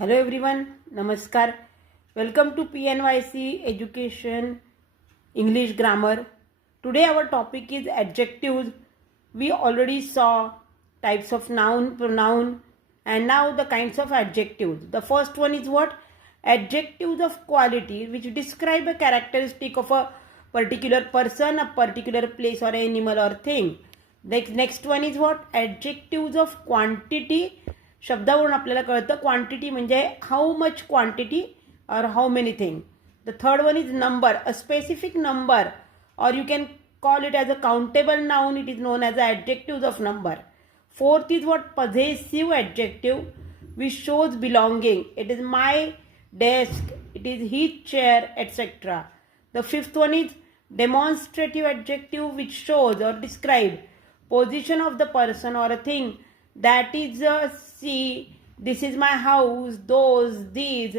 Hello everyone, Namaskar. Welcome to PNYC Education English Grammar. Today our topic is adjectives. We already saw types of noun, pronoun, and now the kinds of adjectives. The first one is what? Adjectives of quality which describe a characteristic of a particular person, a particular place or animal or thing. Next one is what? Adjectives of quantity. शब्दावरून आपल्याला कळतं quantity म्हणजे हाऊ much quantity और how many thing. The third one is number, a specific number और you can call it as a countable noun. It is known as the adjectives of number. Fourth is what? Possessive adjective which shows belonging. It is my desk, it is his chair, etc. The fifth one is demonstrative adjective which shows or describe position of the person or a thing. That is see, this is my house, those, these.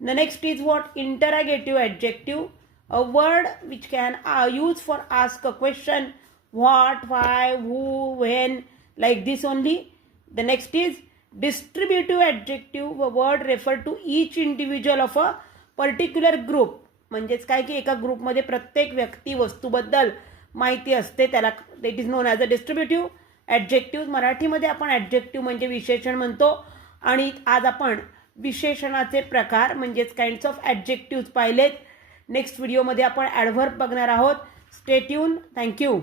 The next is what? Interrogative adjective, a word which can use for ask a question, what, why, who, when, like this only. The next is distributive adjective, a word refer to each individual of a particular group. म्हणजेच काय की एका ग्रुपमध्ये प्रत्येक व्यक्ती वस्तूबद्दल माहिती असते, त्याला it is known as a distributive adjective. मराठीमध्ये आपण ॲडजेक्टिव्ह म्हणजे विशेषण म्हणतो. आणि आज आपण विशेषणाचे प्रकार म्हणजेच काइंड्स ऑफ ॲडजेक्टिव्ह पाहिलेत. नेक्स्ट व्हिडिओमध्ये आपण ॲडव्हर्ब बघणार आहोत. Stay tune. थँक्यू.